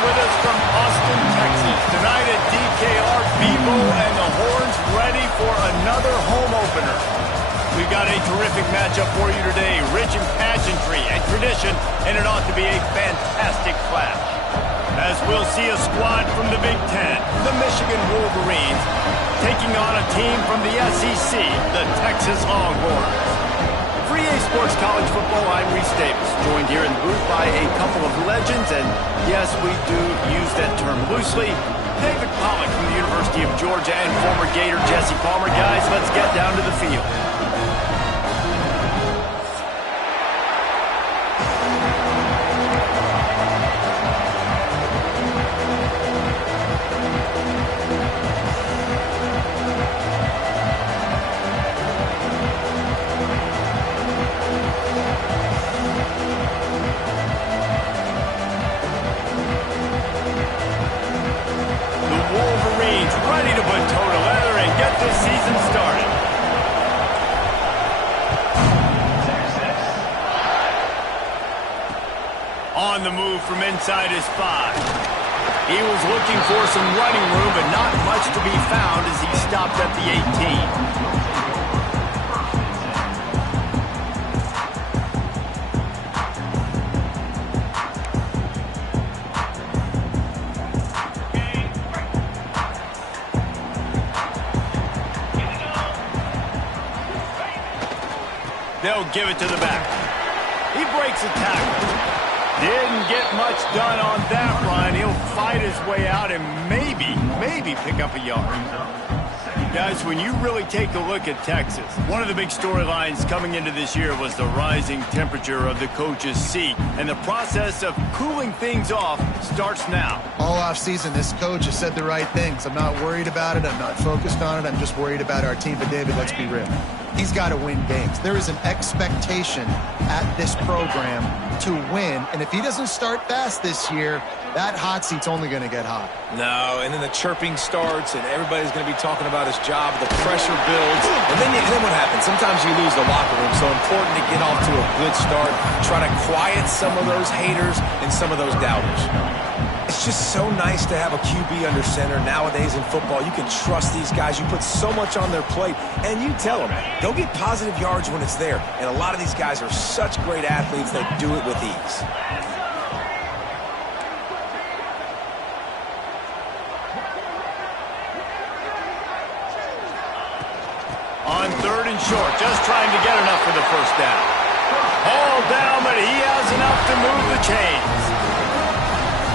with us from Austin, Texas. Tonight at DKR, Bevo and the Horns ready for another home opener. We've got a terrific matchup for you today, rich in pageantry and tradition, and it ought to be a fantastic clash. As we'll see a squad from the Big Ten, the Michigan Wolverines, taking on a team from the SEC, the Texas Longhorns. For EA Sports College Football, I'm Reese Davis, joined here in the booth by a couple of legends, and yes, we do use that term loosely. David Pollock from the University of Georgia and former Gator Jesse Palmer. Guys, let's get down to the field. On the move from inside his 5. He was looking for some running room, but not much to be found as he stopped at the 18. They'll give it to the back. He breaks a tackle. Didn't get much done on that run. He'll fight his way out and maybe pick up a yard. Guys, when you really take a look at Texas, one of the big storylines coming into this year was the rising temperature of the coach's seat. And the process of cooling things off starts now. All offseason, this coach has said the right things. I'm not worried about it. I'm not focused on it. I'm just worried about our team. But, David, let's be real. He's got to win games. There is an expectation at this program to win. And if he doesn't start fast this year, that hot seat's only going to get hot. No, and then the chirping starts, and everybody's going to be talking about his job. The pressure builds, and then what happens? Sometimes you lose the locker room. So important to get off to a good start. Try to quiet some of those haters and some of those doubters. It's just so nice to have a QB under center. Nowadays in football, you can trust these guys. You put so much on their plate, and you tell them, go get positive yards when it's there. And a lot of these guys are such great athletes that do it with ease. On 3rd and short, just trying to get enough for the first down. All down, but he has enough to move the chains.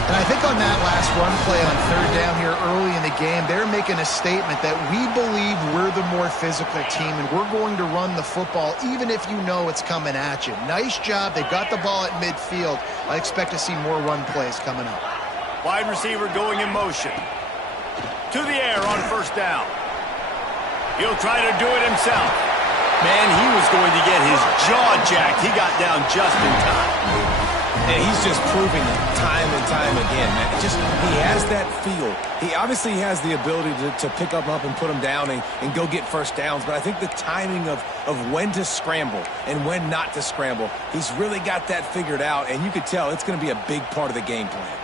And I think on that last run play on 3rd down here early in the game, they're making a statement that we believe we're the more physical team and we're going to run the football even if you know it's coming at you. Nice job. They've got the ball at midfield. I expect to see more run plays coming up. Wide receiver going in motion. To the air on 1st down. He'll try to do it himself. Man, he was going to get his jaw jacked. He got down just in time. And he's just proving it time and time again, man. He has that feel. He obviously has the ability to pick up and put him down and go get first downs. But I think the timing of when to scramble and when not to scramble, he's really got that figured out. And you could tell it's going to be a big part of the game plan.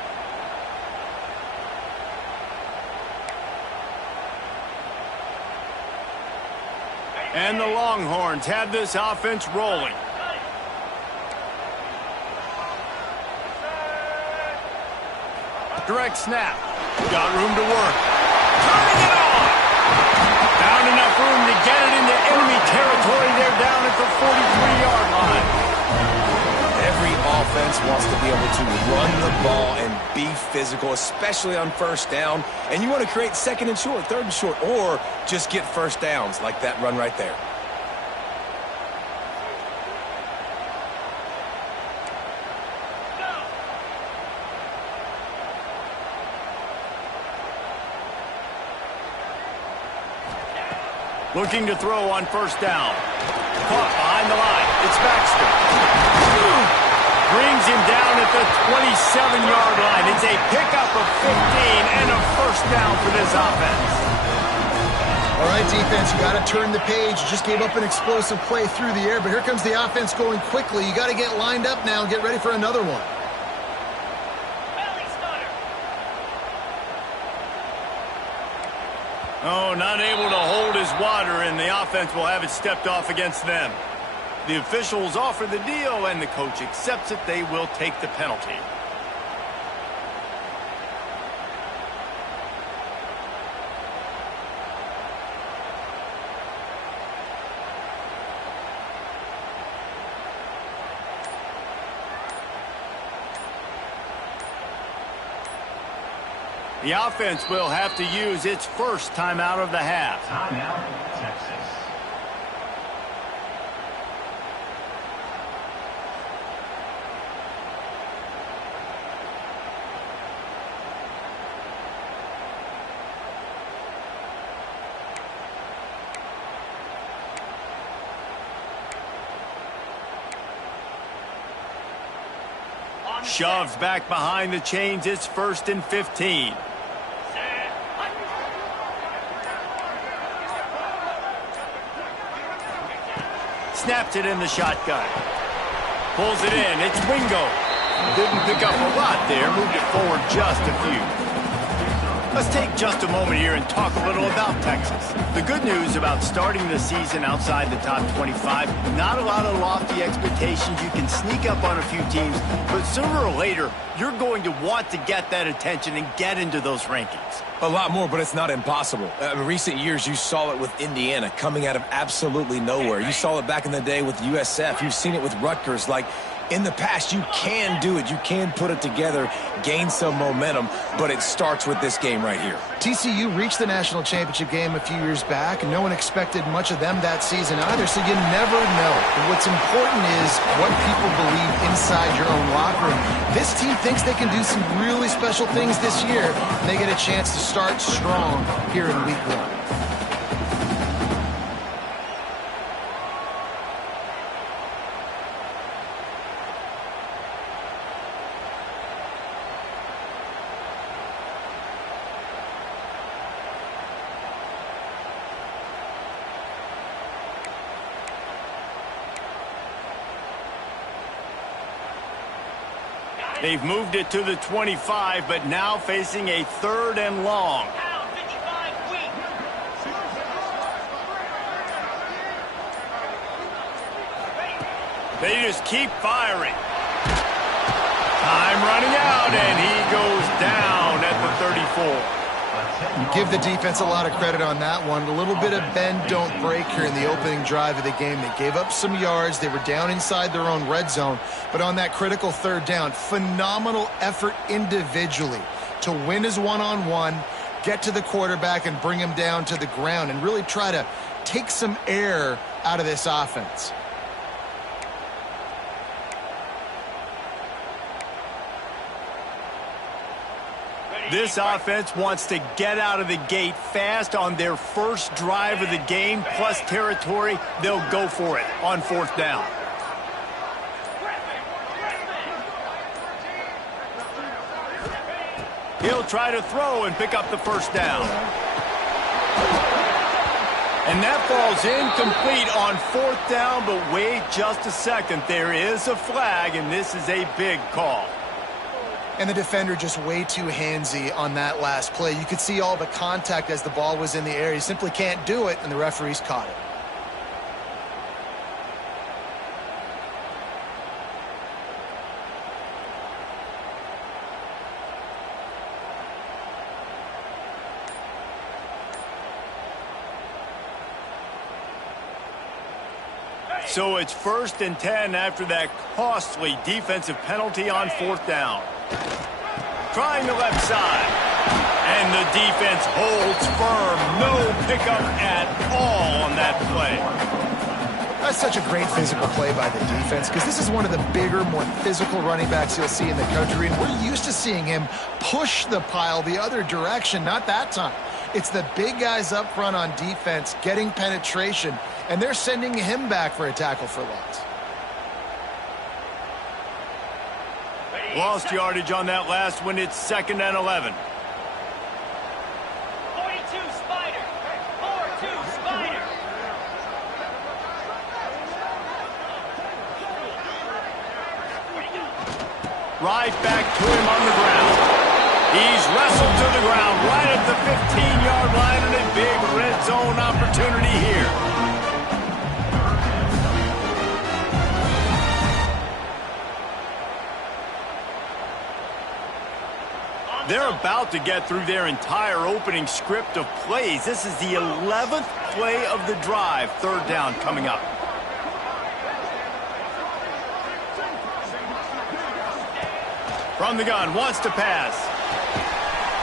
And the Longhorns have this offense rolling. Direct snap. Got room to work. Turning it on. Found enough room to get it into enemy territory. They're down at the 43-yard line. Every offense wants to be able to run the ball and be physical, especially on 1st down. And you want to create 2nd and short, 3rd and short, or just get first downs like that run right there. Looking to throw on 1st down. Caught behind the line. It's Baxter. Brings him down at the 27-yard line. It's a pickup of 15 and a 1st down for this offense. All right, defense, you got to turn the page. You just gave up an explosive play through the air, but here comes the offense going quickly. You got to get lined up now and get ready for another one. Oh, not able to hold his water, and the offense will have it stepped off against them. The officials offer the deal, and the coach accepts it. They will take the penalty. The offense will have to use its first timeout of the half. Timeout, Texas. Shoves back behind the chains. It's 1st and 15. Snaps it in the shotgun. Pulls it in. It's Wingo. Didn't pick up a lot there. Moved it forward just a few. Let's take just a moment here and talk a little about Texas. The good news about starting the season outside the top 25, not a lot of lofty expectations. You can sneak up on a few teams, but sooner or later, you're going to want to get that attention and get into those rankings. A lot more, but it's not impossible. In recent years, you saw it with Indiana coming out of absolutely nowhere. You saw it back in the day with USF. You've seen it with Rutgers. Like, in the past, you can do it. You can put it together, gain some momentum, but it starts with this game right here. TCU reached the national championship game a few years back, and no one expected much of them that season either, so you never know. And what's important is what people believe inside your own locker room. This team thinks they can do some really special things this year, and they get a chance to start strong here in week 1. They've moved it to the 25, but now facing a 3rd and long. They just keep firing. Time running out, and he goes down at the 34. Give the defense a lot of credit on that one. A little bit of bend, don't break here in the opening drive of the game. They gave up some yards. They were down inside their own red zone. But on that critical 3rd down, phenomenal effort individually to win his one-on-one, get to the quarterback and bring him down to the ground and really try to take some air out of this offense. This offense wants to get out of the gate fast on their first drive of the game, plus territory. They'll go for it on 4th down. He'll try to throw and pick up the 1st down. And that falls incomplete on 4th down, but wait just a second. There is a flag, and this is a big call. And the defender just way too handsy on that last play. You could see all the contact as the ball was in the air. He simply can't do it, and the referees caught it. So it's 1st and 10 after that costly defensive penalty on 4th down. Trying the left side. And the defense holds firm. No pickup at all on that play. That's such a great physical play by the defense because this is one of the bigger, more physical running backs you'll see in the country. And we're used to seeing him push the pile the other direction. Not that time. It's the big guys up front on defense getting penetration, and they're sending him back for a tackle for loss. Lost yardage on that last one. It's 2nd and 11. 42 Spider. 4-2 Spider. Right back to him on the ground. He's wrestled to the ground right at the 15-yard line, and a big red zone opportunity here. They're about to get through their entire opening script of plays. This is the 11th play of the drive. Third down coming up. From the gun, wants to pass.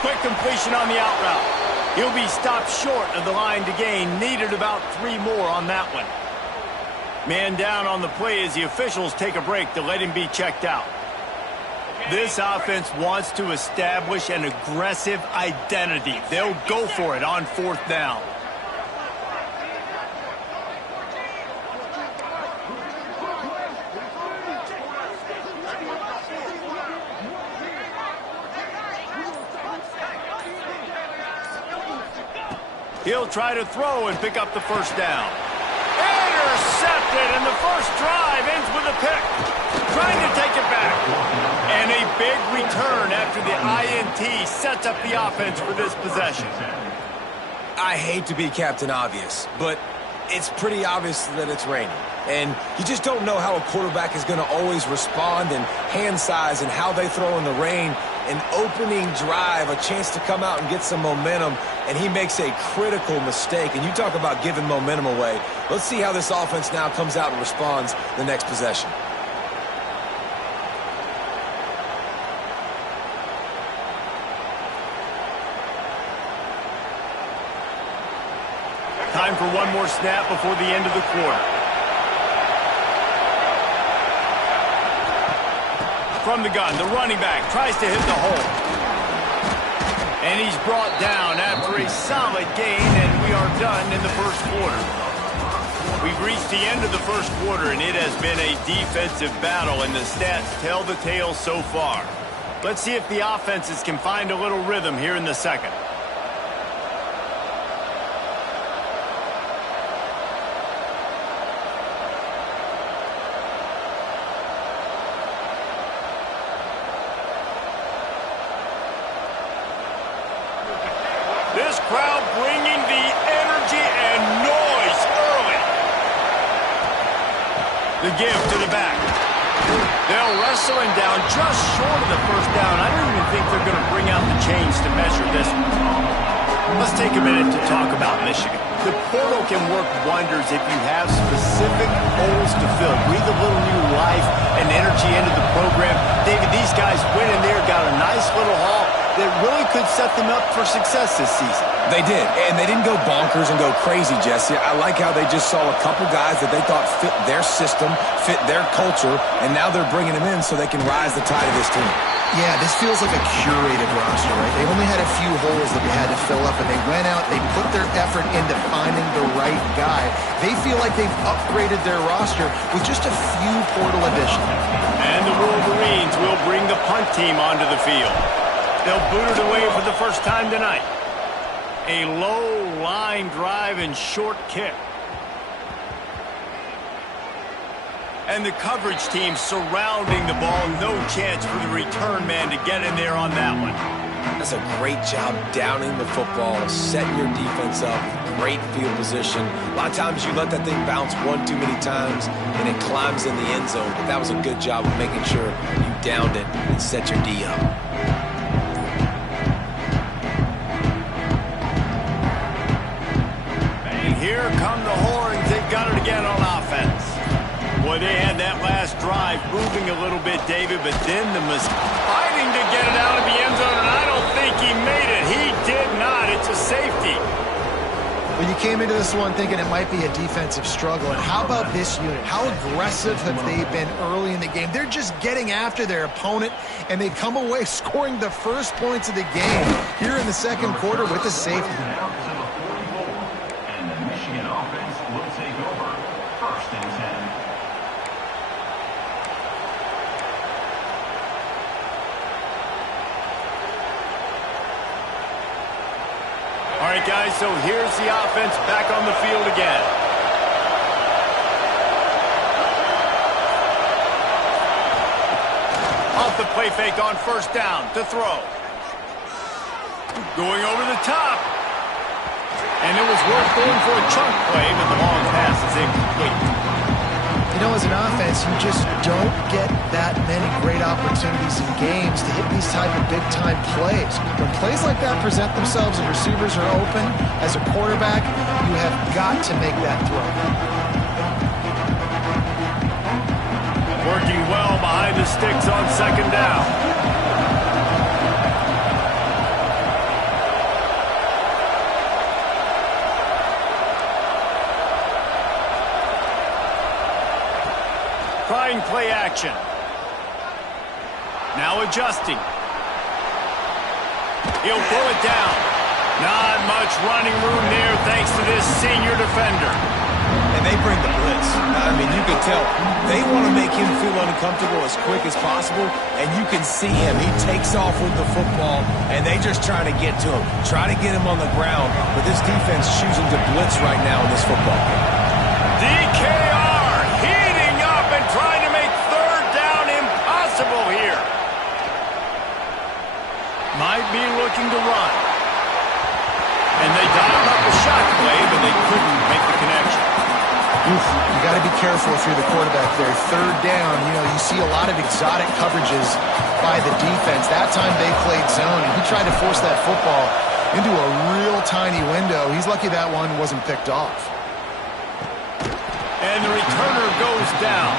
Quick completion on the out route. He'll be stopped short of the line to gain. Needed about 3 more on that one. Man down on the play as the officials take a break to let him be checked out. This offense wants to establish an aggressive identity. They'll go for it on 4th down. He'll try to throw and pick up the first down. Intercepted, and the first drive ends with a pick. Trying to take it back. And a big return after the INT sets up the offense for this possession. I hate to be Captain Obvious, but it's pretty obvious that it's raining. And you just don't know how a quarterback is going to always respond and hand size and how they throw in the rain. An opening drive, a chance to come out and get some momentum, and he makes a critical mistake. And you talk about giving momentum away. Let's see how this offense now comes out and responds the next possession. Time for one more snap before the end of the quarter. From the gun, the running back tries to hit the hole. And he's brought down after a solid gain, and we are done in the first quarter. We've reached the end of the first quarter, and it has been a defensive battle, and the stats tell the tale so far. Let's see if the offenses can find a little rhythm here in the second. This crowd bringing the energy and noise early. The give to the back. They'll wrestle him down just short of the first down. I don't even think they're going to bring out the chains to measure this one. Let's take a minute to talk about Michigan. The portal can work wonders if you have specific holes to fill. Breathe a little new life and energy into the program. David, these guys went in there, got a nice little haul that really could set them up for success this season. They did, and they didn't go bonkers and go crazy, Jesse. I like how they just saw a couple guys that they thought fit their system, fit their culture, and now they're bringing them in so they can rise the tide of this team. Yeah, this feels like a curated roster, right? They only had a few holes that they had to fill up, and they went out, they put their effort into finding the right guy. They feel like they've upgraded their roster with just a few portal additions. And the Wolverines will bring the punt team onto the field. They'll boot it away for the first time tonight. A low line drive and short kick. And the coverage team surrounding the ball. No chance for the return man to get in there on that one. That's a great job downing the football, setting your defense up, great field position. A lot of times you let that thing bounce one too many times and it climbs in the end zone. But that was a good job of making sure you downed it and set your D up. Here come the horns. They've got it again on offense. Boy, they had that last drive moving a little bit, David, but then the fighting to get it out of the end zone, and I don't think he made it. He did not. It's a safety. Well, you came into this one thinking it might be a defensive struggle, and how about this unit? How aggressive have they been early in the game? They're just getting after their opponent, and they come away scoring the first points of the game here in the second quarter with a safety. All right, guys, so here's the offense back on the field again. Off the play fake on first down to throw. Going over the top. And it was worth going for a chunk play, but the long pass is incomplete. You know, as an offense, you just don't get that many great opportunities in games to hit these type of big-time plays. When plays like that present themselves and receivers are open, as a quarterback, you have got to make that throw. Working well behind the sticks on second down. Trying play action. Now adjusting. He'll pull it down. Not much running room there thanks to this senior defender. And they bring the blitz. I mean, you can tell they want to make him feel uncomfortable as quick as possible, and you can see him. He takes off with the football, and they just try to get to him, try to get him on the ground. But this defense choosing to blitz right now in this football game. DKR heating up and trying to make third down impossible here. Might be looking to run. And they dialed up a shot play, but they couldn't make the connection. Oof, you got to be careful if you're the quarterback there. Third down, you know, you see a lot of exotic coverages by the defense. That time they played zone, and he tried to force that football into a real tiny window. He's lucky that one wasn't picked off. And the returner goes down.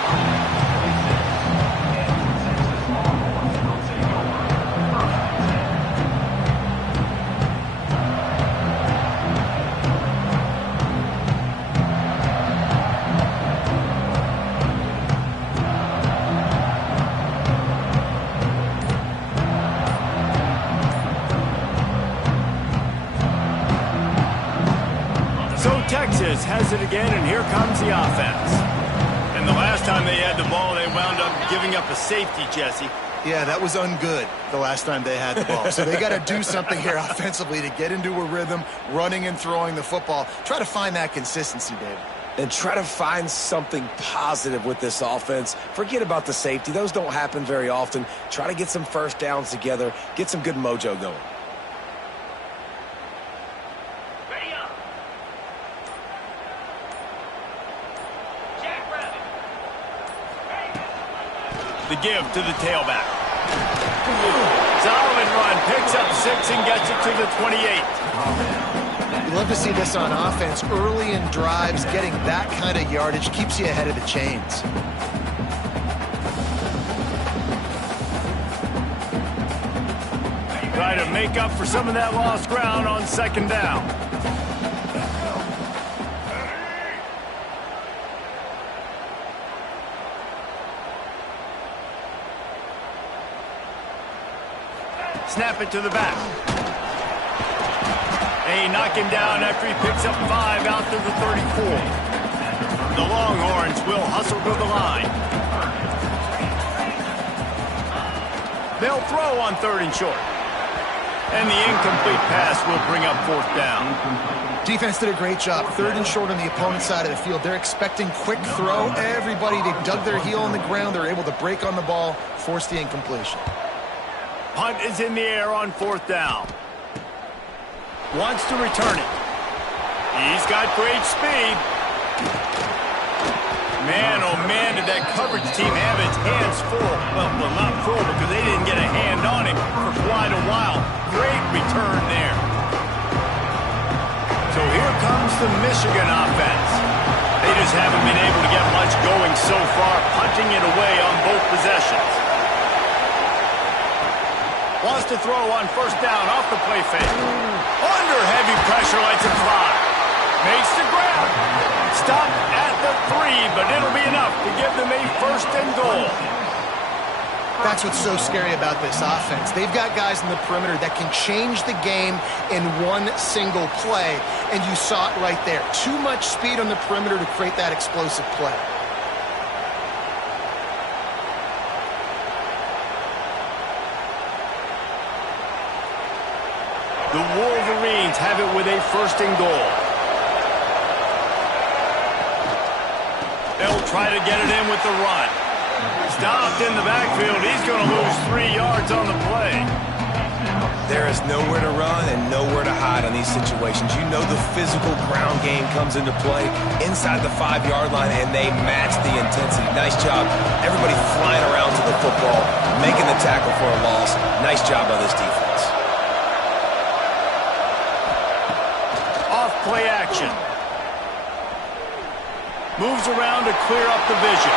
Texas has it again, and here comes the offense. And the last time they had the ball, they wound up giving up a safety, Jesse. Yeah, that was ungood the last time they had the ball. So they got to do something here offensively to get into a rhythm, running and throwing the football. Try to find that consistency, David. And try to find something positive with this offense. Forget about the safety. Those don't happen very often. Try to get some first downs together, get some good mojo going. The give to the tailback. Solid run, picks up 6 and gets it to the 28. You love to see this on offense. Early in drives, getting that kind of yardage keeps you ahead of the chains. Try to make up for some of that lost ground on second down. Snap it to the back. They knock him down after he picks up 5 out to the 34. The Longhorns will hustle to the line. They'll throw on 3rd and short. And the incomplete pass will bring up 4th down. Defense did a great job. 3rd and short on the opponent's side of the field. They're expecting quick throw. Everybody, they dug their heel on the ground. They're able to break on the ball, force the incompletion. Punt is in the air on 4th down. Wants to return it. He's got great speed. Man, oh man, did that coverage team have its hands full. Well, not full because they didn't get a hand on him for quite a while. Great return there. So here comes the Michigan offense. They just haven't been able to get much going so far, punching it away on both possessions. Wants to throw on 1st down off the play fake. Under heavy pressure, lets it fly. Makes the grab. Stopped at the 3, but it'll be enough to give them a 1st and goal. That's what's so scary about this offense. They've got guys in the perimeter that can change the game in one single play, and you saw it right there. Too much speed on the perimeter to create that explosive play. The Wolverines have it with a 1st and goal. They'll try to get it in with the run. Stopped in the backfield. He's going to lose 3 yards on the play. There is nowhere to run and nowhere to hide on these situations. You know the physical ground game comes into play inside the 5-yard line, and they match the intensity. Nice job. Everybody flying around to the football, making the tackle for a loss. Nice job by this defense. Off play action. Moves around to clear up the vision.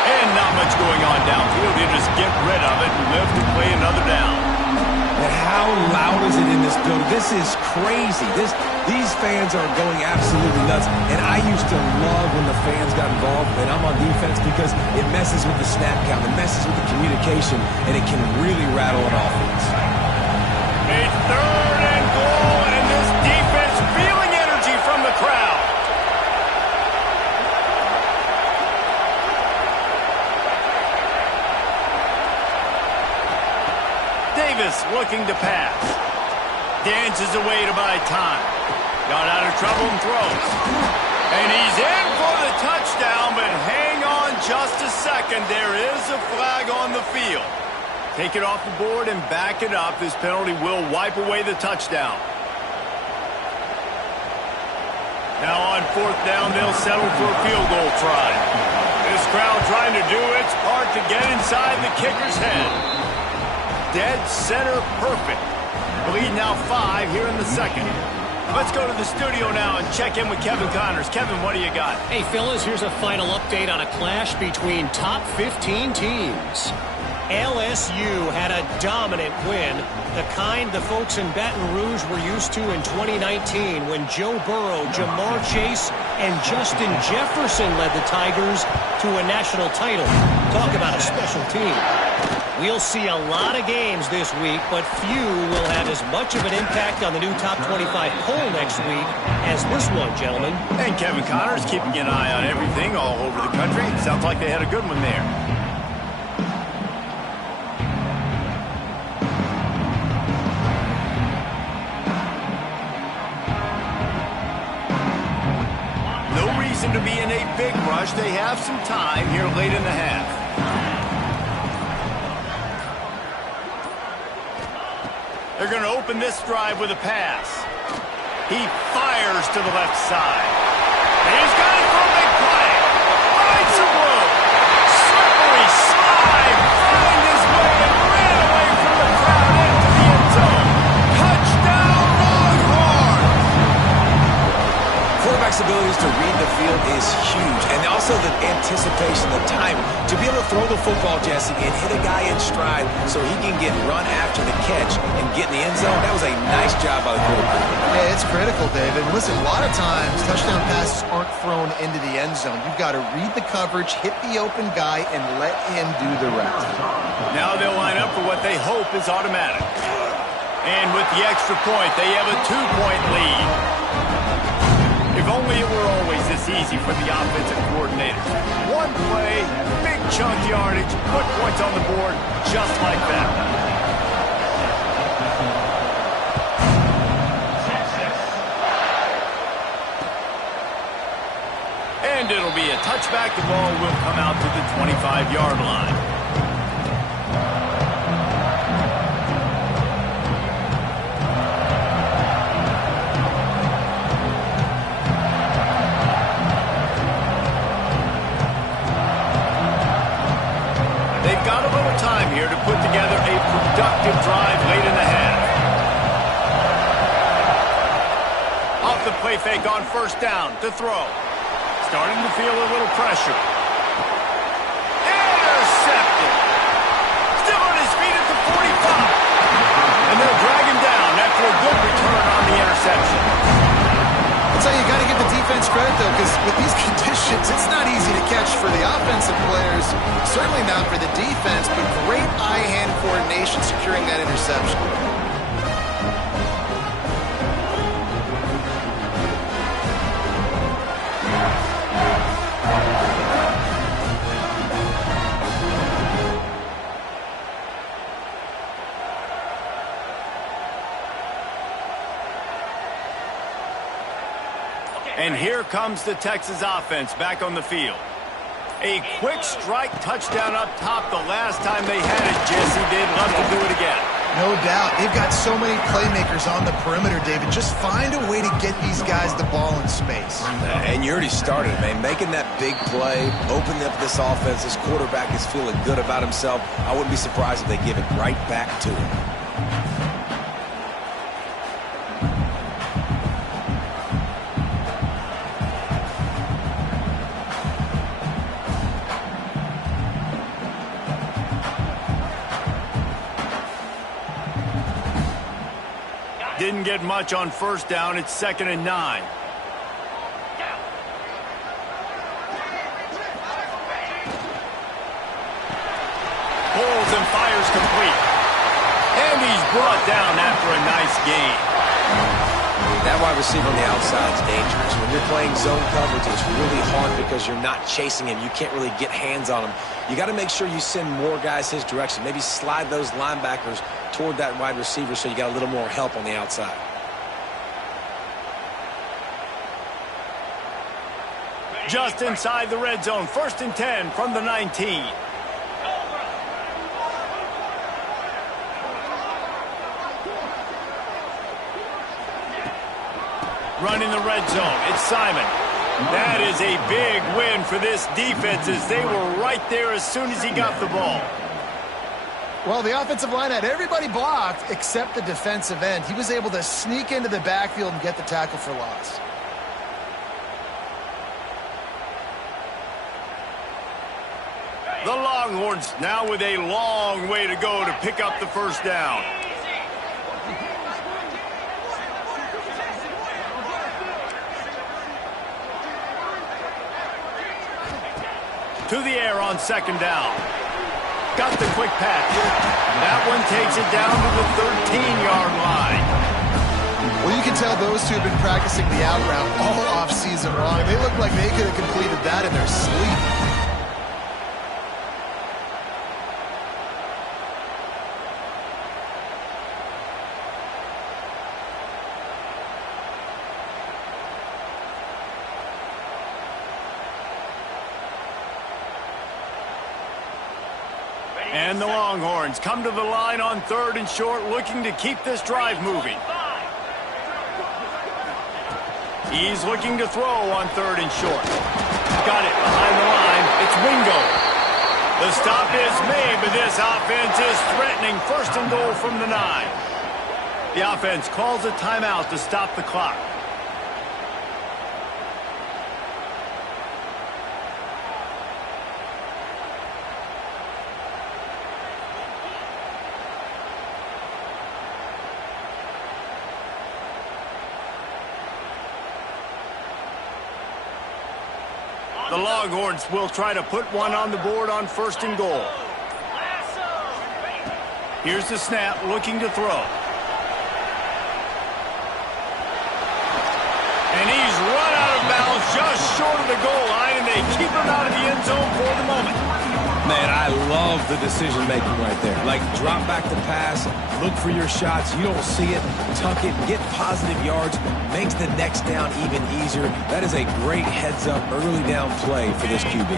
And not much going on downfield. You just get rid of it and live to play another down. And how loud is it in this building? This is crazy. These fans are going absolutely nuts. And I used to love when the fans got involved, and I'm on defense, because it messes with the snap count, it messes with the communication, and it can really rattle an offense. It's 3rd and goal, and this defense feeling energy from the crowd. Davis looking to pass. Dances away to buy time. Got out of trouble and throws. And he's in for the touchdown, but hang on just a second. There is a flag on the field. Take it off the board and back it up. This penalty will wipe away the touchdown. Now on 4th down, they'll settle for a field goal try. This crowd trying to do its part to get inside the kicker's head. Dead center perfect. Lead now 5 here in the second. Let's go to the studio now and check in with Kevin Connors. Kevin, what do you got? Hey, fellas, here's a final update on a clash between top 15 teams. LSU had a dominant win, the kind the folks in Baton Rouge were used to in 2019 when Joe Burrow, Jamar Chase, and Justin Jefferson led the Tigers to a national title. Talk about a special team. We'll see a lot of games this week, but few will have as much of an impact on the new top 25 poll next week as this one, gentlemen. And Kevin Connors keeping an eye on everything all over the country. Sounds like they had a good one there. No reason to be in a big rush. They have some time here late in the half. They're going to open this drive with a pass. He fires to the left side. And he's got it for a big play. Finds some room. Slippery slide. Find his way and ran away from the crowd into the end zone. Touchdown, Longhorns! Quarterback's abilities to read the field is huge. And also the anticipation, the time to be able to throw the football, Jesse, and hit a guy in stride so he can get run after the catch and get in the end zone. That was a nice job by the quarterback. Yeah, it's critical, David. Listen, a lot of times touchdown passes aren't thrown into the end zone. You've got to read the coverage, hit the open guy, and let him do the rest. Now they'll line up for what they hope is automatic. And with the extra point, they have a 2-point lead. If only it were always this easy for the offensive coordinators. One play, big chunk yardage, put points on the board just like that. And it'll be a touchback. The ball will come out to the 25-yard line. They've got a little time here to put together a productive drive late in the half. Off the play fake on 1st down to throw. Starting to feel a little pressure. Intercepted. Still on his feet at the 45. And they'll drag him down after a good return on the interception. I'll tell you, you got to give the defense credit, though, because with these conditions, it's not easy to catch for the offensive players. Certainly not for the defense, but great eye-hand coordination securing that interception. And here comes the Texas offense back on the field. A quick strike touchdown up top the last time they had it. Jesse did love to do it again. No doubt. They've got so many playmakers on the perimeter, David. Just find a way to get these guys the ball in space. And you already started, man. Making that big play, opening up this offense. This quarterback is feeling good about himself. I wouldn't be surprised if they give it right back to him. Didn't get much on first down. It's 2nd and 9. Pulls and fires complete. And he's brought down after a nice gain. That wide receiver on the outside is dangerous. When you're playing zone coverage, it's really hard because you're not chasing him. You can't really get hands on him. You got to make sure you send more guys his direction. Maybe slide those linebackers toward that wide receiver so you got a little more help on the outside. Just inside the red zone. 1st and 10 from the 19. Running the red zone. It's Simon. That is a big win for this defense as they were right there as soon as he got the ball. Well, the offensive line had everybody blocked except the defensive end. He was able to sneak into the backfield and get the tackle for loss. The Longhorns now with a long way to go to pick up the first down. To the air on 2nd down. Got the quick pass. That one takes it down to the 13-yard line. Well, you can tell those two have been practicing the out route all offseason long. They look like they could have completed that in their sleep. And the Longhorns come to the line on 3rd and short, looking to keep this drive moving. He's looking to throw on 3rd and short. Got it behind the line. It's Wingo. The stop is made, but this offense is threatening 1st and goal from the 9. The offense calls a timeout to stop the clock. The Longhorns will try to put one on the board on 1st and goal. Here's the snap, looking to throw. And he's run out of bounds just short of the goal line, and they keep him out of the end zone for the moment. Man, I love the decision-making right there. Like, drop back the pass, look for your shots. You don't see it, tuck it, get positive yards, makes the next down even easier. That is a great heads-up, early down play for this QB.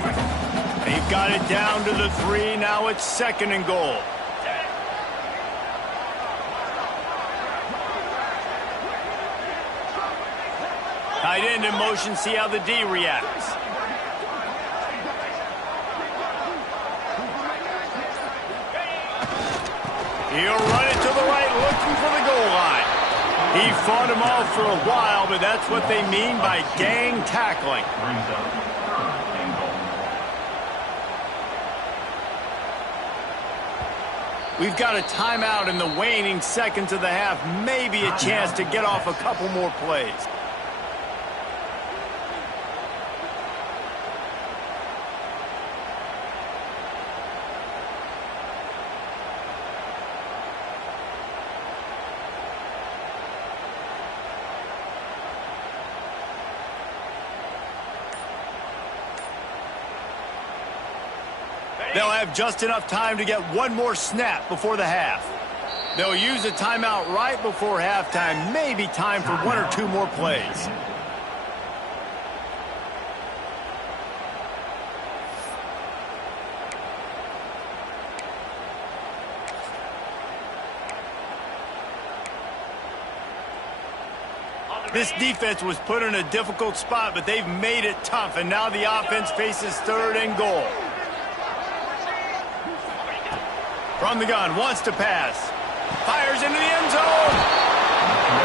They've got it down to the 3. Now it's 2nd and goal. Tight end in motion, see how the D reacts. He'll run it to the right, looking for the goal line. He fought him off for a while, but that's what they mean by gang tackling. We've got a timeout in the waning seconds of the half. Maybe a chance to get off a couple more plays. They'll have just enough time to get one more snap before the half. They'll use a timeout right before halftime. Maybe time for 1 or 2 more plays. This defense was put in a difficult spot, but they've made it tough, and now the offense faces 3rd and goal. From the gun, wants to pass. Fires into the end zone.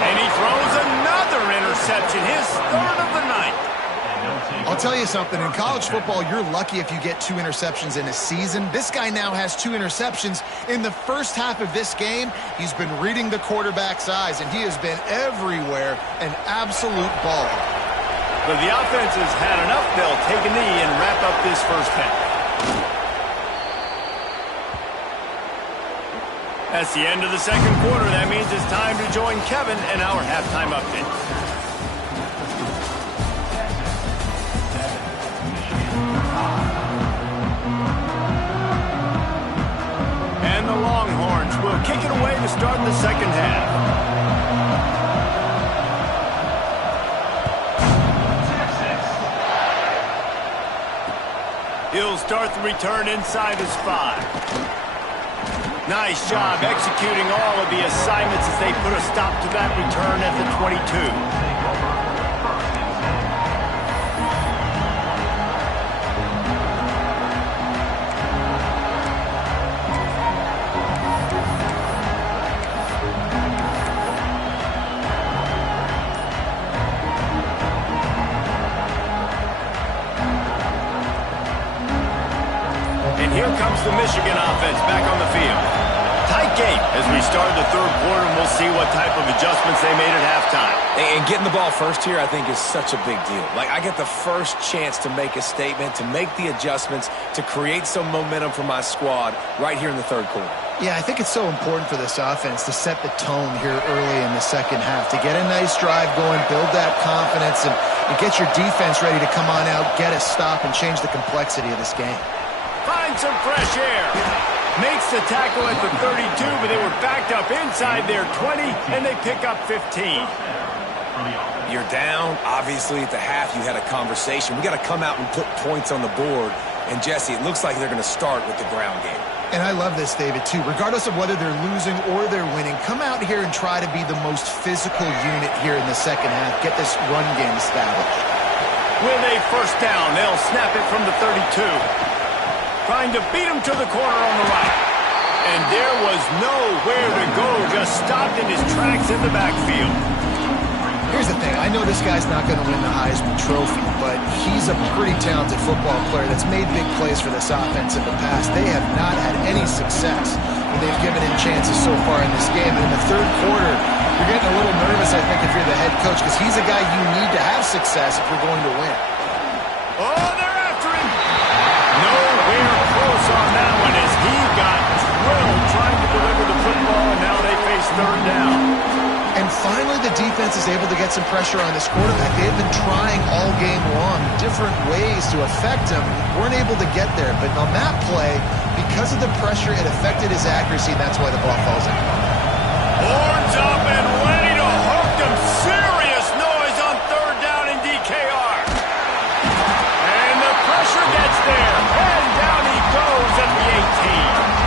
And he throws another interception, his 3rd of the night. I'll tell you something, in college football, you're lucky if you get 2 interceptions in a season. This guy now has 2 interceptions. In the first half of this game, he's been reading the quarterback's eyes, and he has been everywhere, an absolute baller. But the offense has had enough. They'll take a knee and wrap up this first half. That's the end of the second quarter. That means it's time to join Kevin in our halftime update. And the Longhorns will kick it away to start the second half. He'll start the return inside his 5. Nice job executing all of the assignments as they put a stop to that return at the 22. And here comes the Michigan offense back on the field. Tight game as we start the third quarter, and we'll see what type of adjustments they made at halftime. And getting the ball first here, I think, is such a big deal. Like, I get the first chance to make a statement, to make the adjustments, to create some momentum for my squad right here in the third quarter. Yeah, I think it's so important for this offense to set the tone here early in the second half, to get a nice drive going, build that confidence, and get your defense ready to come on out, get a stop, and change the complexity of this game. Find some fresh air. Makes the tackle at the 32, but they were backed up inside their 20, and they pick up 15. You're down. Obviously, at the half, you had a conversation. We got to come out and put points on the board. And, Jesse, it looks like they're going to start with the ground game. And I love this, David, too. Regardless of whether they're losing or they're winning, come out here and try to be the most physical unit here in the second half. Get this run game established. With a first down, they'll snap it from the 32. Trying to beat him to the corner on the right. And there was nowhere to go, just stopped in his tracks in the backfield. Here's the thing. I know this guy's not going to win the Heisman Trophy, but he's a pretty talented football player that's made big plays for this offense in the past. They have not had any success when they've given him chances so far in this game. And in the third quarter, you're getting a little nervous, I think, if you're the head coach, because he's a guy you need to have success if you're going to win. Oh, they're after him. Nowhere close on that one as he got drilled trying to deliver the football, and now they face third down. And finally, the defense is able to get some pressure on this quarterback. They have been trying all game long different ways to affect him. Weren't able to get there. But on that play, because of the pressure, it affected his accuracy, and that's why the ball falls out. Horns up and ready to hook them. Serious noise on third down in DKR. And the pressure gets there. And down he goes at the 18.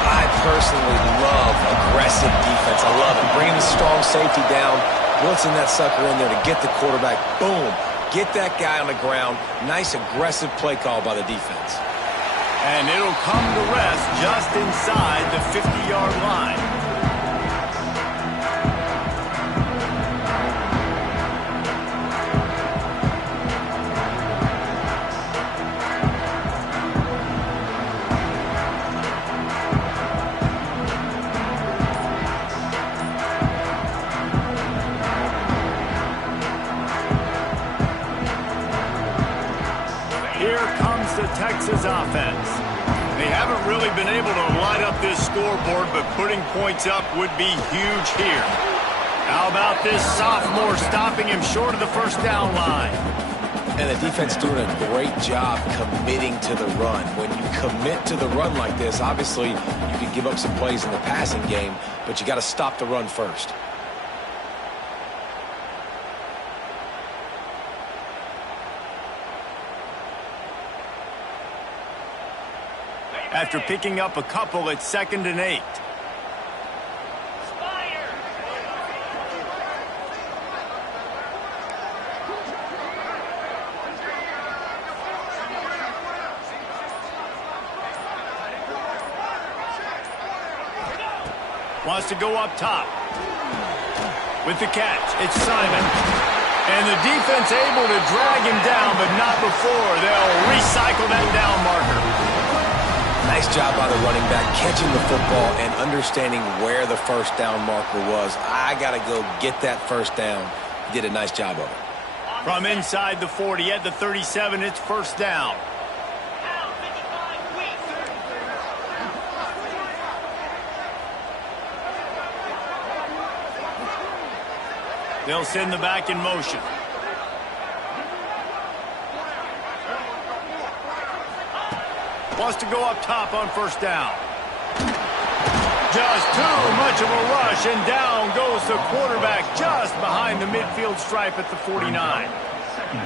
I personally love aggressive defense. I love it. Bringing the strong safety down, blitzing that sucker in there to get the quarterback. Boom. Get that guy on the ground. Nice aggressive play call by the defense. And it'll come to rest just inside the 50-yard line. Texas offense. They haven't really been able to light up this scoreboard, but putting points up would be huge here. How about this sophomore stopping him short of the first down line? And the defense doing a great job committing to the run. When you commit to the run like this, obviously you can give up some plays in the passing game, but you got to stop the run first. After picking up a couple at 2nd and 8. Wants to go up top. With the catch, it's Simon. And the defense able to drag him down, but not before. They'll recycle that down marker. Nice job by the running back, catching the football and understanding where the first down marker was. I got to go get that first down. He did a nice job of it. From inside the 40 at the 37, it's first down. They'll send the back in motion. Wants to go up top on first down. Just too much of a rush, and down goes the quarterback just behind the midfield stripe at the 49.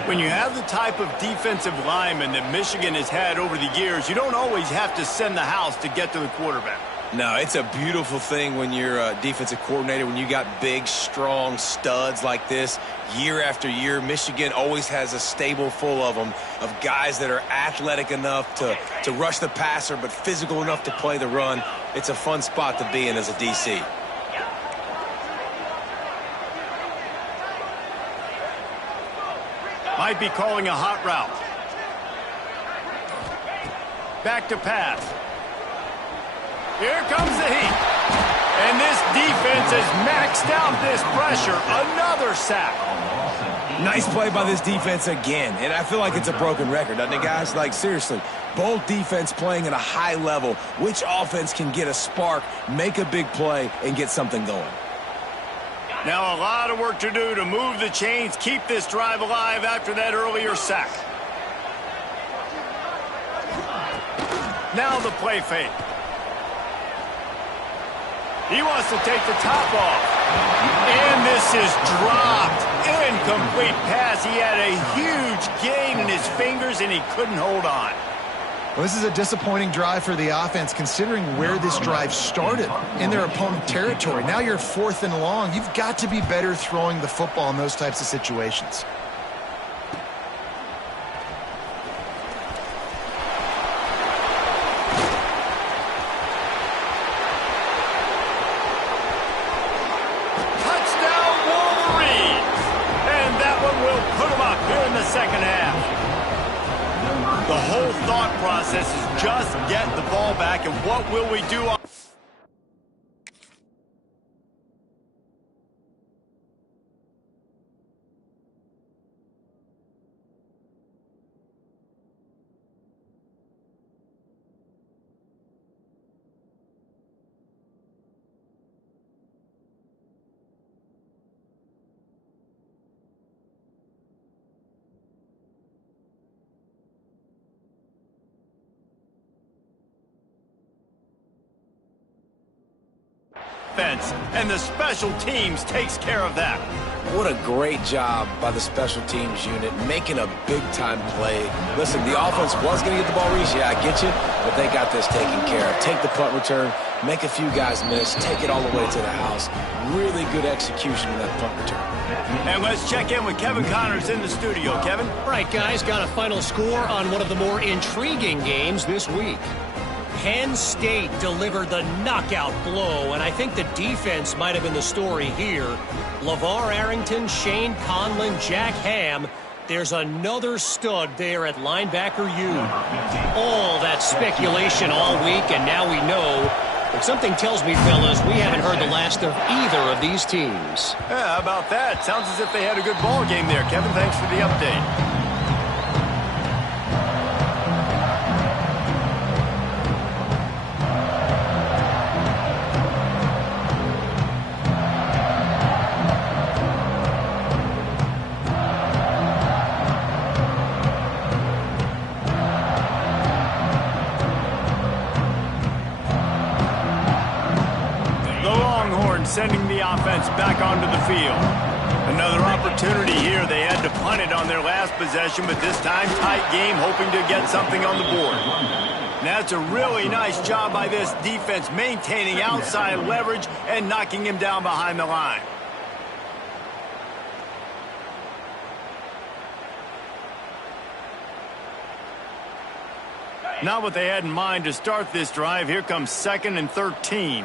When you have the type of defensive lineman that Michigan has had over the years, you don't always have to send the house to get to the quarterback. No, it's a beautiful thing when you're a defensive coordinator, when you got big, strong studs like this. Year after year, Michigan always has a stable full of them, of guys that are athletic enough to rush the passer, but physical enough to play the run. It's a fun spot to be in as a DC. Might be calling a hot route. Back to pass. Here comes the heat. And this defense has maxed out this pressure. Another sack. Nice play by this defense again. And I feel like it's a broken record, doesn't it, guys? Like, seriously, both defense playing at a high level. Which offense can get a spark, make a big play, and get something going? Now a lot of work to do to move the chains, keep this drive alive after that earlier sack. Now the play fake. He wants to take the top off. And this is dropped. Incomplete pass. He had a huge gain in his fingers, and he couldn't hold on. Well, this is a disappointing drive for the offense, considering where this drive started, in their opponent territory. Now you're 4th and long. You've got to be better throwing the football in those types of situations. Second half. The whole thought process is just get the ball back, and what will we do on... and the special teams takes care of that. What a great job by the special teams unit, making a big-time play. Listen, the offense was going to get the ball reached. Yeah, I get you, but they got this taken care of. Take the punt return, make a few guys miss, take it all the way to the house. Really good execution in that punt return. And let's check in with Kevin Connors in the studio. Kevin? All right, guys, got a final score on one of the more intriguing games this week. Penn State delivered the knockout blow, and I think the defense might have been the story here. LeVar Arrington, Shane Conlon, Jack Ham. There's another stud there at linebacker U. All that speculation all week, and now we know. But something tells me, fellas, we haven't heard the last of either of these teams. Yeah, how about that? Sounds as if they had a good ball game there. Kevin, thanks for the update. Sending the offense back onto the field. Another opportunity here. They had to punt it on their last possession, but this time tight game, hoping to get something on the board. That's a really nice job by this defense, maintaining outside leverage and knocking him down behind the line. Not what they had in mind to start this drive. Here comes 2nd and 13.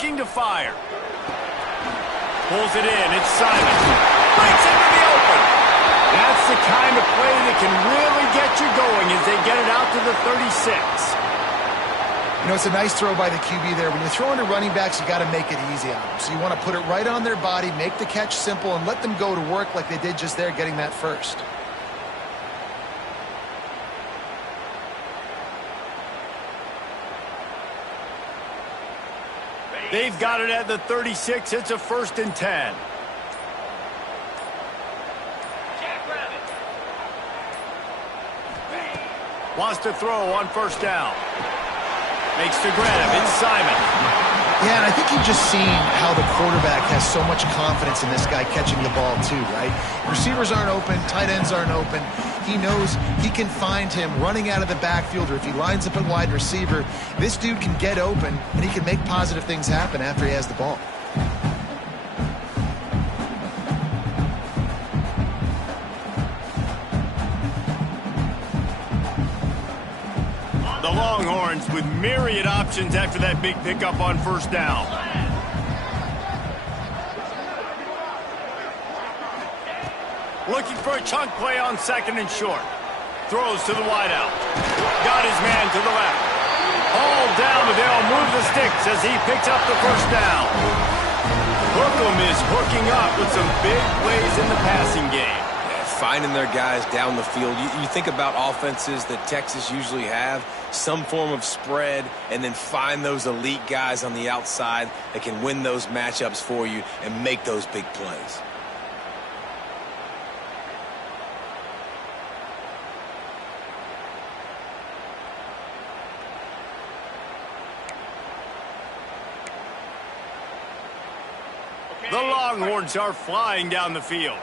looking to fire. Pulls it in. It's Simon. Breaks into the open. That's the kind of play that can really get you going as they get it out to the 36. You know, it's a nice throw by the QB there. When you're throwing to running backs, you got to make it easy on them. So you want to put it right on their body, make the catch simple, and let them go to work like they did just there, getting that first. They've got it at the 36. It's a 1st and 10. Wants to throw on 1st down. Makes the grab. It's Simon. Yeah, and I think you've just seen how the quarterback has so much confidence in this guy catching the ball too, right? Receivers aren't open, tight ends aren't open. He knows he can find him running out of the backfield, or if he lines up at wide receiver, this dude can get open, and he can make positive things happen after he has the ball. The Longhorns with myriad options after that big pickup on 1st down. Looking for a chunk play on 2nd and short. Throws to the wideout. Got his man to the left. Hauled down, but they'll move the sticks as he picks up the 1st down. Hookem is hooking up with some big plays in the passing game. Finding their guys down the field. You think about offenses that Texas usually have, some form of spread, and then find those elite guys on the outside that can win those matchups for you and make those big plays. The Longhorns are flying down the field.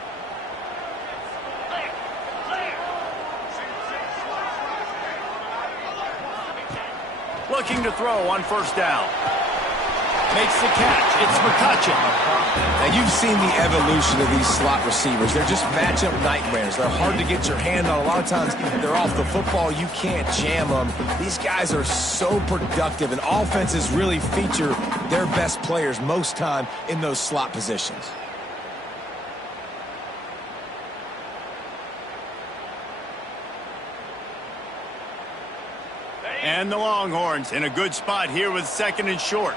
Looking to throw on 1st down. Makes the catch. It's McCutcheon. Now, you've seen the evolution of these slot receivers. They're just matchup nightmares. They're hard to get your hand on. A lot of times, they're off the football. You can't jam them. These guys are so productive, and offenses really feature their best players most time in those slot positions. And the Longhorns in a good spot here with 2nd and short.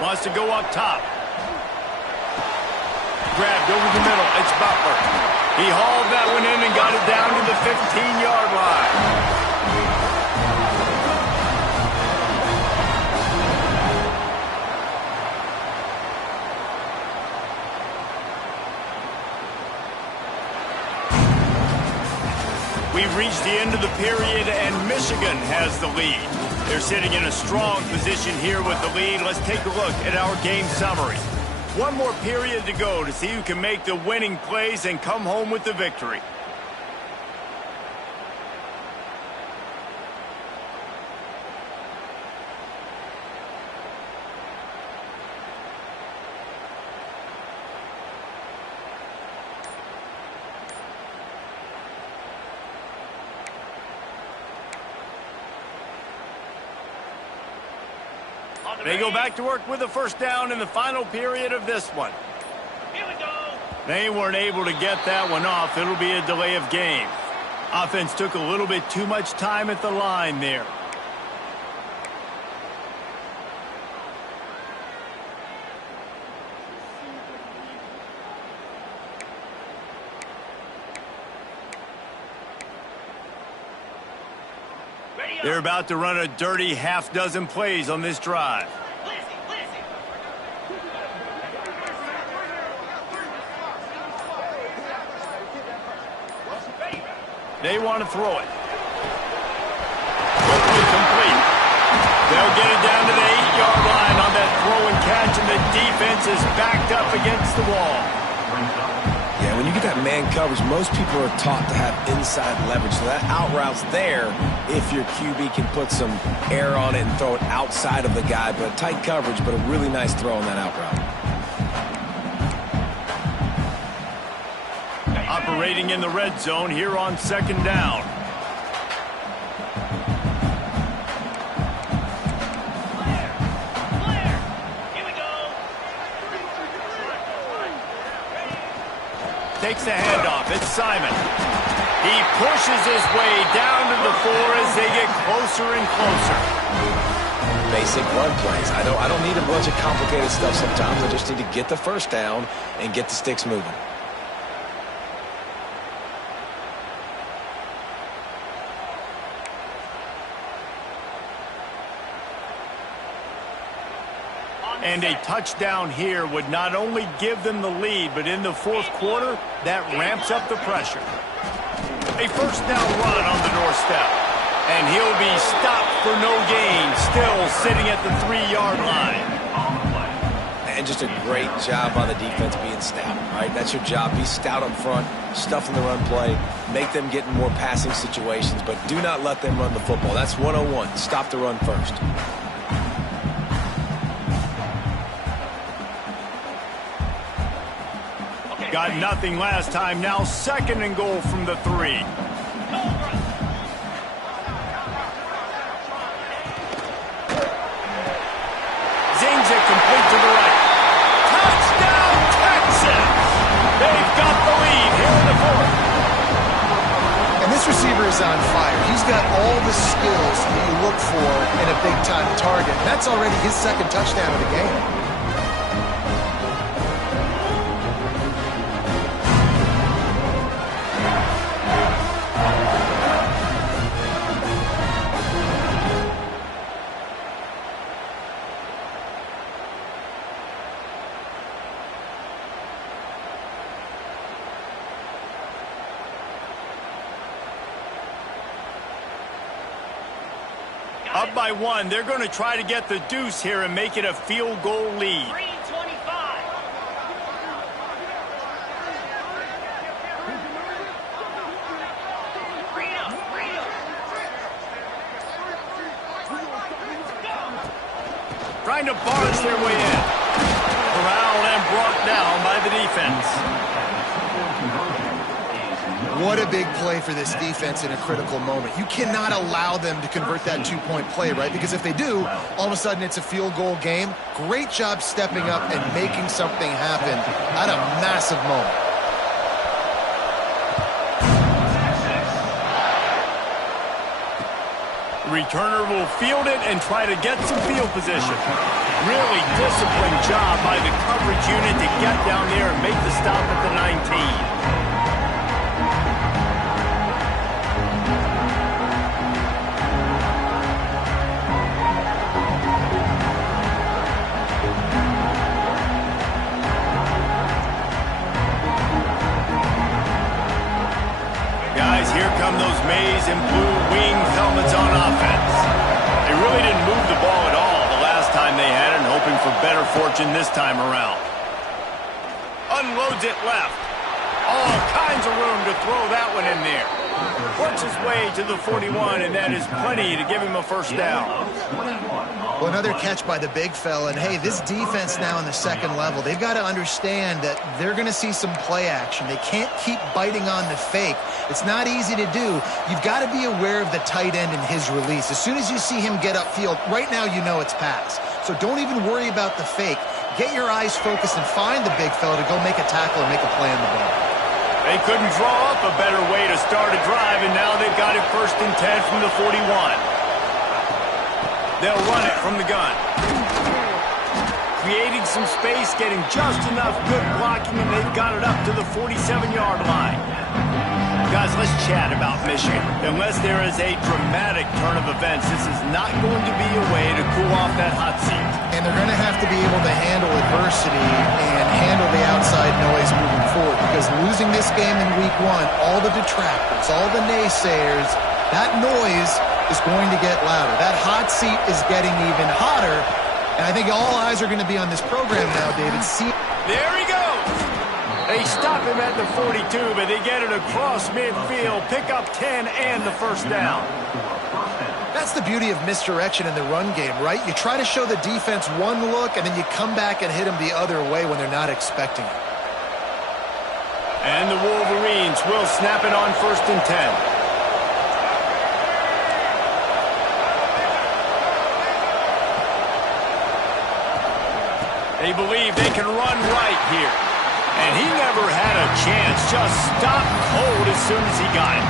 Wants to go up top. Grabbed over the middle. It's Butler. He hauled that one in and got it down to the 15-yard line. We've reached the end of the period, and Michigan has the lead. They're sitting in a strong position here with the lead. Let's take a look at our game summary. One more period to go to see who can make the winning plays and come home with the victory. They go back to work with a 1st down in the final period of this one. Here we go. They weren't able to get that one off. It'll be a delay of game. Offense took a little bit too much time at the line there. They're about to run a dirty half-dozen plays on this drive. They want to throw it. Quickly complete. They'll get it down to the 8-yard line on that throw and catch, and the defense is backed up against the wall. Yeah, when you get that man coverage, most people are taught to have inside leverage. So that out route's there if your QB can put some air on it and throw it outside of the guy. But tight coverage, but a really nice throw on that out route. Operating in the red zone here on 2nd down. fakes the handoff. It's Simon. He pushes his way down to the 4 as they get closer and closer. Basic run plays. I don't need a bunch of complicated stuff sometimes. I just need to get the first down and get the sticks moving. And a touchdown here would not only give them the lead, but in the fourth quarter, that ramps up the pressure. A first down run on the doorstep. And he'll be stopped for no gain, still sitting at the 3-yard line. And just a great job by the defense being stout, right? That's your job. Be stout up front, stuff in the run play, make them get in more passing situations, but do not let them run the football. That's 101. Stop the run first. Got nothing last time. Now 2nd and goal from the 3. Zings it complete to the right. Touchdown, Texans! They've got the lead here in the 4th. And this receiver is on fire. He's got all the skills that you look for in a big-time target. That's already his 2nd touchdown of the game. Up by 1. They're going to try to get the deuce here and make it a field goal lead. 3:25. Trying to barge their way in. Corralled and brought down by the defense. What a big play for this defense in a critical moment. You cannot allow them to convert that 2-point play, right? Because if they do, all of a sudden it's a field goal game. Great job stepping up and making something happen at a massive moment. Returner will field it and try to get some field position. Really disciplined job by the coverage unit to get down there and make the stop at the 19. Here come those maize and blue winged helmets on offense. They really didn't move the ball at all the last time they had it, and hoping for better fortune this time around. Unloads it left. All kinds of room to throw that one in there. Works his way to the 41, and that is plenty to give him a first down. Well, another catch by the big fella. And, hey, this defense now in the 2nd level, they've got to understand that they're going to see some play action. They can't keep biting on the fake. It's not easy to do. You've got to be aware of the tight end and his release. As soon as you see him get upfield, right now you know it's pass. So don't even worry about the fake. Get your eyes focused and find the big fella to go make a tackle and make a play on the ball. They couldn't draw up a better way to start a drive, and now they've got it 1st and 10 from the 41. They'll run it from the gun. Creating some space, getting just enough good blocking, and they've got it up to the 47-yard line. Guys, let's chat about Michigan. Unless there is a dramatic turn of events, this is not going to be a way to cool off that hot seat. And they're going to have to be able to handle adversity and handle the outside noise moving forward, because losing this game in week 1, all the detractors, all the naysayers, that noise is going to get louder. That hot seat is getting even hotter, and I think all eyes are going to be on this program now, David. There he goes. They stop him at the 42, but they get it across midfield, pick up 10 and the first down. That's the beauty of misdirection in the run game, right? You try to show the defense one look, and then you come back and hit them the other way when they're not expecting it. And the Wolverines will snap it on 1st and 10. They believe they can run right here. And he never had a chance. Just stopped cold as soon as he got it.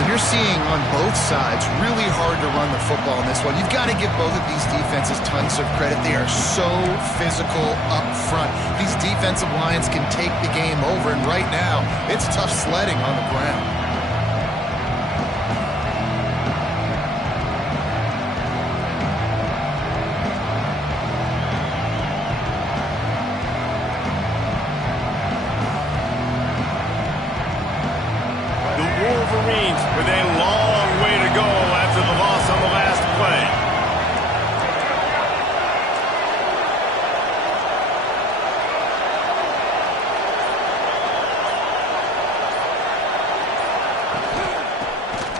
And you're seeing on both sides really hard to run the football in this one. You've got to give both of these defenses tons of credit. They are so physical up front. These defensive lines can take the game over, and right now, it's tough sledding on the ground. Wolverines with a long way to go after the loss on the last play.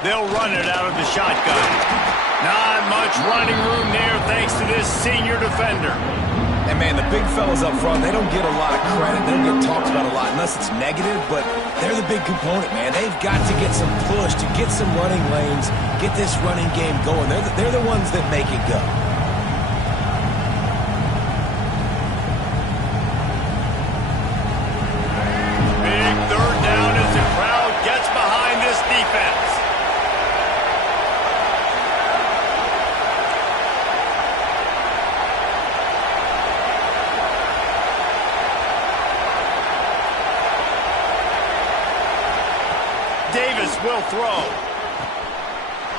They'll run it out of the shotgun. Not much running room there thanks to this senior defender. And, man, the big fellas up front, they don't get a lot of credit. They don't get talked about a lot unless it's negative, but they're the big component, man. They've got to get some push, to get some running lanes, get this running game going. They're the ones that make it go. Big third down as the crowd gets behind this defense. Davis will throw.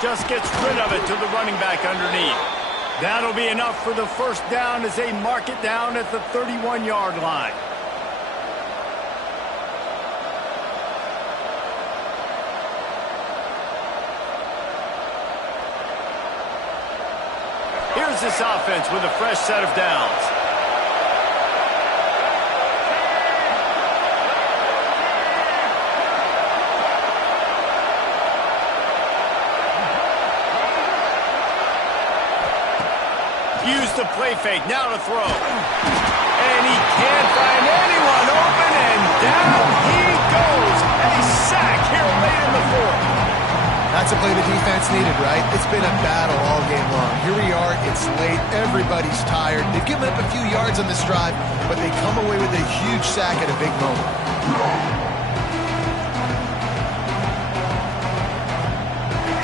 Just gets rid of it to the running back underneath. That'll be enough for the first down as they mark it down at the 31-yard line. Here's this offense with a fresh set of downs. Use the play fake, now to throw. And he can't find anyone open, and down he goes. A sack here late in the fourth. That's a play the defense needed, right? It's been a battle all game long. Here we are, it's late, everybody's tired. They've given up a few yards on this drive, but they come away with a huge sack at a big moment.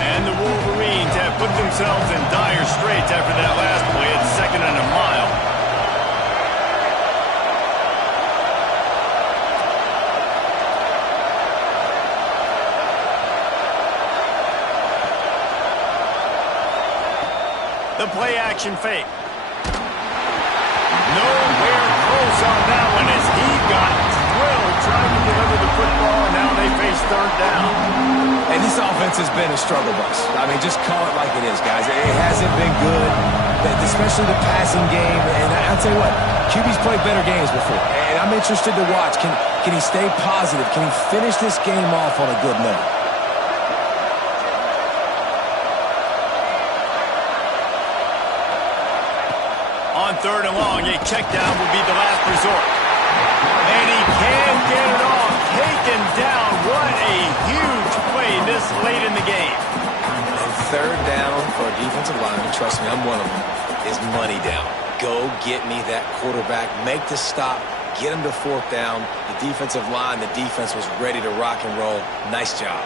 And the Wolverines have put themselves in dire straits after that last play. It's 2nd and a mile. The play action fake. Nowhere close on that one as he got drilled trying to deliver the football. Now they face third down. And this offense has been a struggle bus. I mean, just call it like it is, guys. It hasn't been good, especially the passing game. And I'll tell you what, QB's played better games before. And I'm interested to watch. Can he stay positive? Can he finish this game off on a good note? On 3rd and long, a check down will be the last resort. And he can't get it off. Taken down. What a huge play this late in the game. And 3rd down for a defensive lineman, trust me, I'm one of them, is money down. Go get me that quarterback. Make the stop. Get him to 4th down. The defensive line, the defense was ready to rock and roll. Nice job.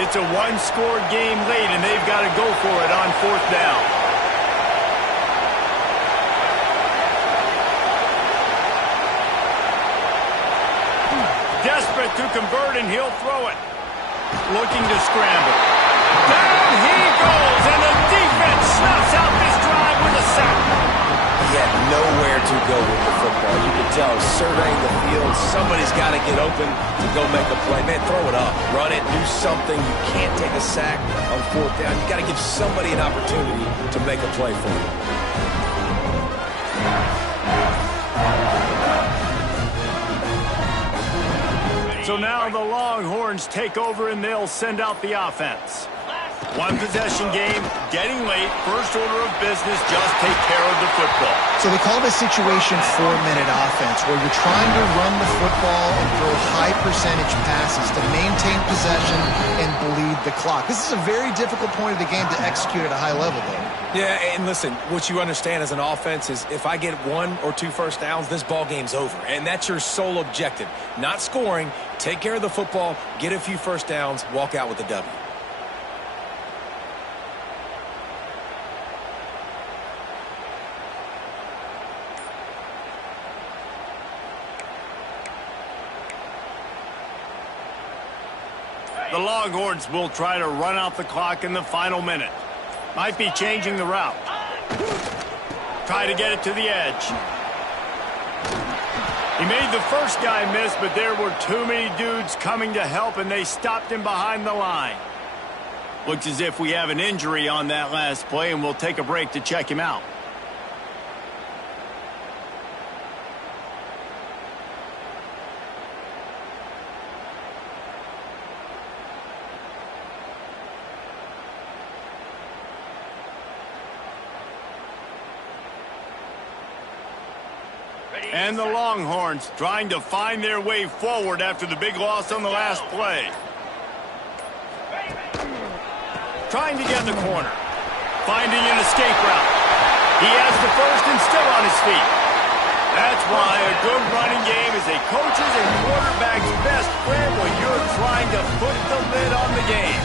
It's a one-score game late, and they've got to go for it on 4th down. Desperate to convert, and he'll throw it. Looking to scramble. Down he goes, and the defense snuffs out this drive with a sack. He had nowhere to go with the football. You can tell surveying the field, somebody's got to get open to go make a play. Man, throw it up. Run it. Do something. You can't take a sack on 4th down. You got to give somebody an opportunity to make a play for you. So now the Longhorns take over, and they'll send out the offense. One possession game, getting late, first order of business, just take care of the football. So they call this situation 4-minute offense, where you're trying to run the football and throw high percentage passes to maintain possession and bleed the clock. This is a very difficult point of the game to execute at a high level, though. Yeah, and listen, what you understand as an offense is if I get 1 or 2 first downs, this ball game's over. And that's your sole objective. Not scoring, take care of the football, get a few first downs, walk out with a W. The Longhorns will try to run out the clock in the final minute. Might be changing the route. Try to get it to the edge. He made the first guy miss, but there were too many dudes coming to help, and they stopped him behind the line. Looks as if we have an injury on that last play, and we'll take a break to check him out. And the Longhorns trying to find their way forward after the big loss on the last play. Trying to get in the corner. Finding an escape route. He has the first and still on his feet. That's why a good running game is a coach's and quarterback's best friend when you're trying to put the lid on the game.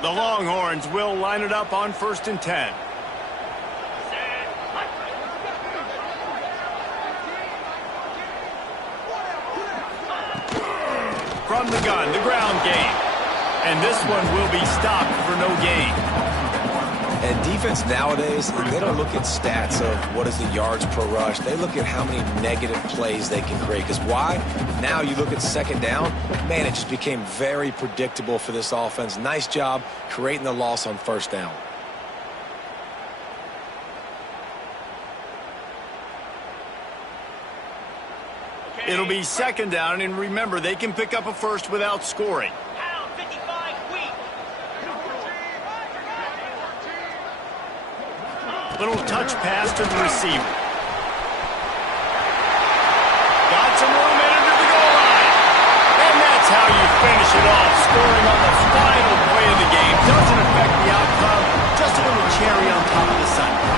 The Longhorns will line it up on 1st and 10. From the gun, the ground game. And this one will be stopped for no gain. And defense nowadays, they don't look at stats of what is the yards per rush. They look at how many negative plays they can create. Because why? Now you look at second down, man, it just became very predictable for this offense. Nice job creating the loss on first down. It'll be second down, and remember, they can pick up a first without scoring. Pound 55 weak. Little touch pass to the receiver. Got some room in under the goal line. And that's how you finish it off, scoring on the final play of the game. Doesn't affect the outcome, just a little cherry on top of the sundae.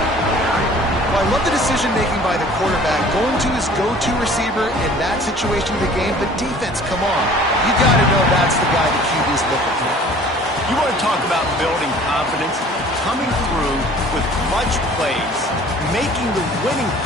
Well, I love the decision-making by the quarterback, going to his go-to receiver in that situation of the game. But defense, come on. You got to know that's the guy the QB's looking for. You want to talk about building confidence? Coming through with clutch plays, making the winning play.